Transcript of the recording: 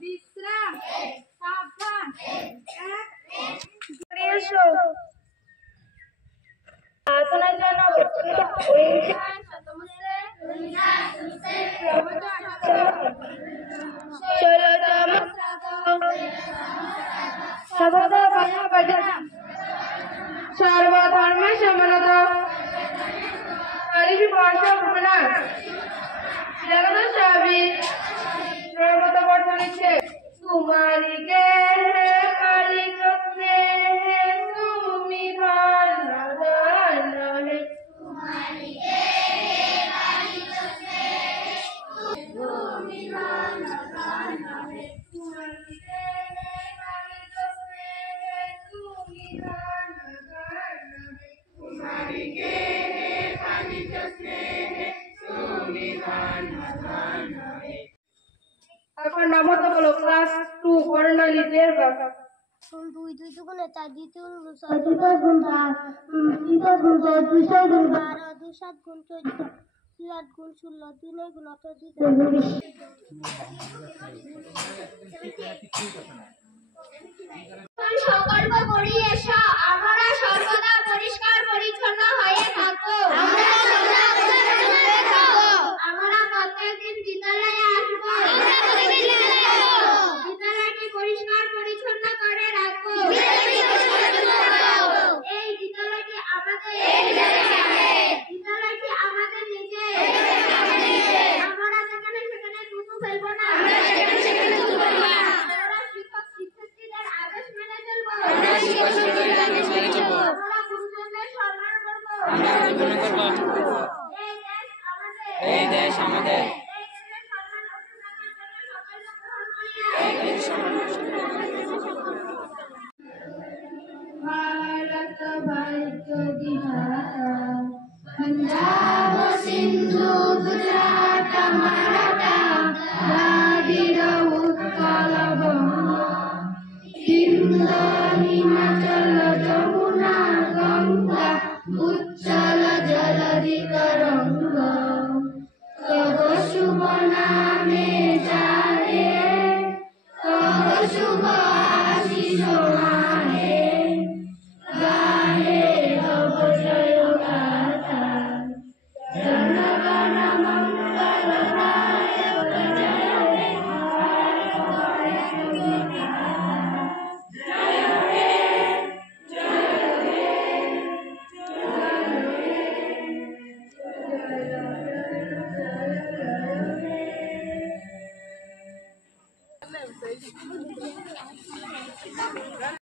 বিশ্রাম সাবধান আলোচনার জন্য সর্বধর্মে সমানতা जगत सभी सर्वत वर्तनिचे तुम्हारी के काली कपने सुमिधान नदान है तुम्हारी के काली कपने सुमिधान नदान है तुम्हारी के काली कपने सुमिधान नदान है तुम्हारी के काली कपने এখন নামটা হলো ক্লাস 2 বর্ণালীদের ভাষা 2 2 দুগুণে 4 দ্বিতীয় 6 দ্বিতীয় গুণ 4 তৃতীয় গুণ 10 দ্বিতীয় গুণ 12 2 7 গুণ 14 2 8 গুণ 16 3 9 গুণ 18 দ্বিতীয় গুণ 20 সংকল্প করি এসো আমরা সর্বদা পরিষ্কার পরিচ্ছন্ন হয়ে থাকবো আমরা প্রত্যেকদিন বিদ্যালয়ে আসবো বিদ্যালয়টি পরিষ্কার পরিচ্ছন্ন করে রাখবো এই বিদ্যালয়টি আমাদের নিজের আমরা যেখানে সেখানে থুতু ফেলবো না আমরা শিক্ষক শিক্ষার্থীদের আদেশ মেনে চলবো আমরা গুরুজনদের সম্মান করবো এই দেশ আমাদের भारत भाग्य विधाता पंजाब सिंधु गुजरात मराठा द्राविड़ उत्कल बंग हिंद हिमाचल जमुना गंगा उच्चल जलधि तरंग तव शुभ नामे जाने तव शुभ आशीष माहे गाहे तव जय गाथा जन गण मंगल नायक जय हे